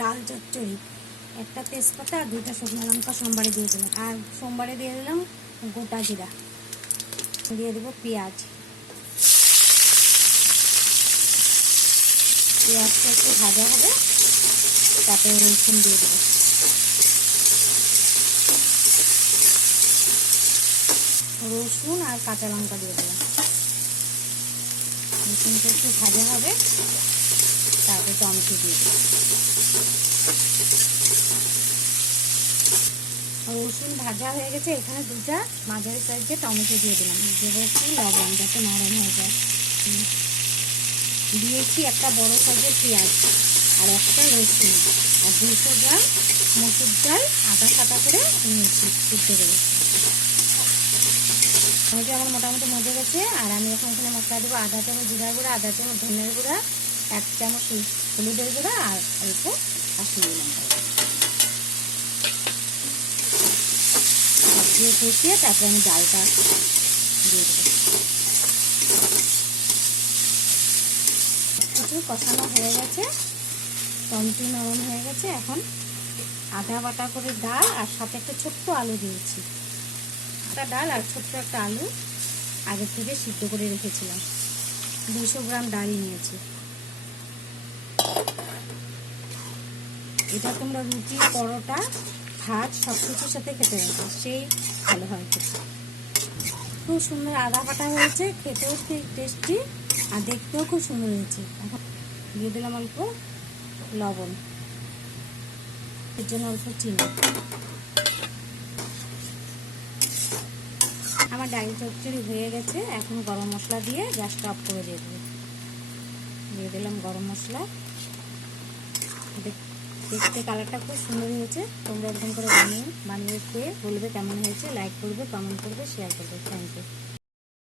ডাল চচ্চড়ি। একটা তেজপাতা আর 2টা শুকনো লঙ্কা সোমবারে দিয়ে দিলাম, আর সোমবারে দিয়ে দিলাম গোটা জিরা, দিয়ে দেবো পেঁয়াজ। পেঁয়াজটা একটু ভাজা হবে, তারপরে রসুন দিয়ে দেবো। রসুন আর কাঁচা লঙ্কা দিয়ে দিলাম। রসুনটা একটু ভাজা হবে, তারপরে টমেটো দিয়ে দেবো। রসুন ভাজা হয়ে গেছে, এখানে 2টা মাঝারি সাইজের টমেটো দিয়ে দিলাম। দেবো একটু লবণ যাতে নরম হয়ে যায়। দিয়েছি একটা বড় সাইজের পেঁয়াজ আর একটা রসুন আর 200 গ্রাম মসুর ডাল আটা সাটা করে নিয়েছি সিদ্ধ করে। টমেটো আমার মোটামুটি মজে গেছে। আর আমি এখন এখানে মশলা দেবো আধা চামচ জিরার গুঁড়া, আধা চামচ ধনের গুঁড়া, 1 চামচ হলুদের গুঁড়া আর অল্প কাশ্মীরি লঙ্কা দিয়ে কষিয়ে তারপরে আমি ডালটা দিয়ে দেবো। একটু কষানো হয়ে গেছে, টমেটো নরম হয়ে গেছে। এখন আধা বাটা করে ডাল আর সাথে একটা ছোট্ট আলু দিয়েছি। একটা ডাল আর ছোট্ট একটা আলু আগের থেকে সিদ্ধ করে রেখেছিলাম। 200 গ্রাম ডাল নিয়েছি। এটা তোমরা রুটি, পরোটা, ভাত সব কিছুর সাথে খেতে পারবে, সেই ভালো হয় খেতে। খুব সুন্দর আদা বাটা হয়েছে, খেতেও খুব টেস্টি আর দেখতেও খুব সুন্দর হয়েছে। এখন দিয়ে দিলাম অল্প লবণ, এর জন্য অল্প চিনি। আমার ডাল চচ্চড়ি হয়ে গেছে। এখন গরম মশলা দিয়ে গ্যাসটা অফ করে দিয়ে দেবো। দিয়ে দিলাম গরম মশলা। দেখতে কালারটা খুব সুন্দর হয়েছে। তোমরা একদম করে বানিয়ে খেয়ে বলবে কেমন হয়েছে। লাইক করবে, কমেন্ট করবে, শেয়ার করবে। Thank you.